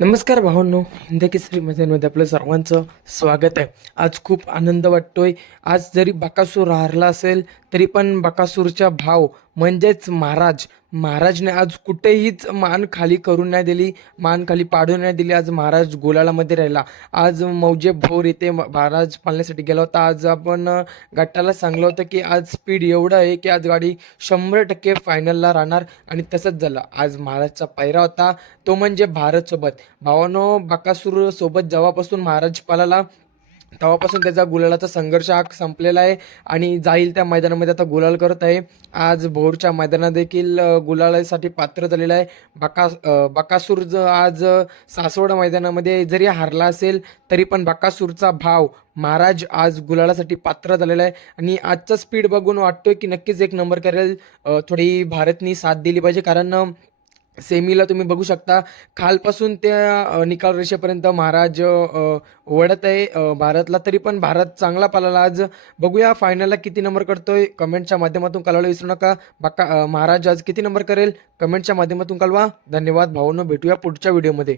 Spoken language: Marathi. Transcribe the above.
नमस्कार भावांनो, हिंद केसरी मैदानमध्ये आपलं सर्वांचं स्वागत आहे. आज खूप आनंद वाटतोय. आज जरी बकासूर हारला असेल तरी पण बकासूरचा भाव म्हणजेच महाराजने आज कुठेहीच मान खाली करून नाही दिली, मान खाली पाडून नाही दिली. आज महाराज गुलालामध्ये राहिला. आज मौजे भोर येथे महाराज पाळण्यासाठी गेला होता. आज आपण गटाला सांगलं होतं की आज स्पीड एवढं आहे की आज गाडी 100% फायनलला राहणार आणि तसंच झालं. आज महाराजचा पायरा होता तो म्हणजे भारतसोबत. भावानो, बकासूर सोबत जेव्हापासून महाराज पळाला तेव्हापासून त्याचा गुलालाचा संघर्ष हा संपलेला आहे आणि जाईल त्या मैदानामध्ये आता गुलाल करत आहे. आज भोरच्या मैदानात देखील गुलालासाठी पात्र झालेला आहे. बकासूर आज सासवड मैदानामध्ये जरी हारला असेल तरी पण बकासूरचा भाव महाराज आज गुलालासाठी पात्र झालेला आहे आणि आजचा स्पीड बघून वाटतोय की नक्कीच एक नंबर करेल. थोडी भारतनी साथ दिली पाहिजे कारण सेमीला तुम्ही बघू शकता खालपासून त्या निकाल रेषेपर्यंत महाराज ओढत आहे भारतला. तरी पण भारत चांगला पळाला आज. बघूया फायनलला किती नंबर करतोय, कमेंटच्या माध्यमातून कळवायला विसरू नका. महाराज आज किती नंबर करेल कमेंटच्या माध्यमातून कळवा. धन्यवाद भावांनो, भेटूया पुढच्या व्हिडिओमध्ये.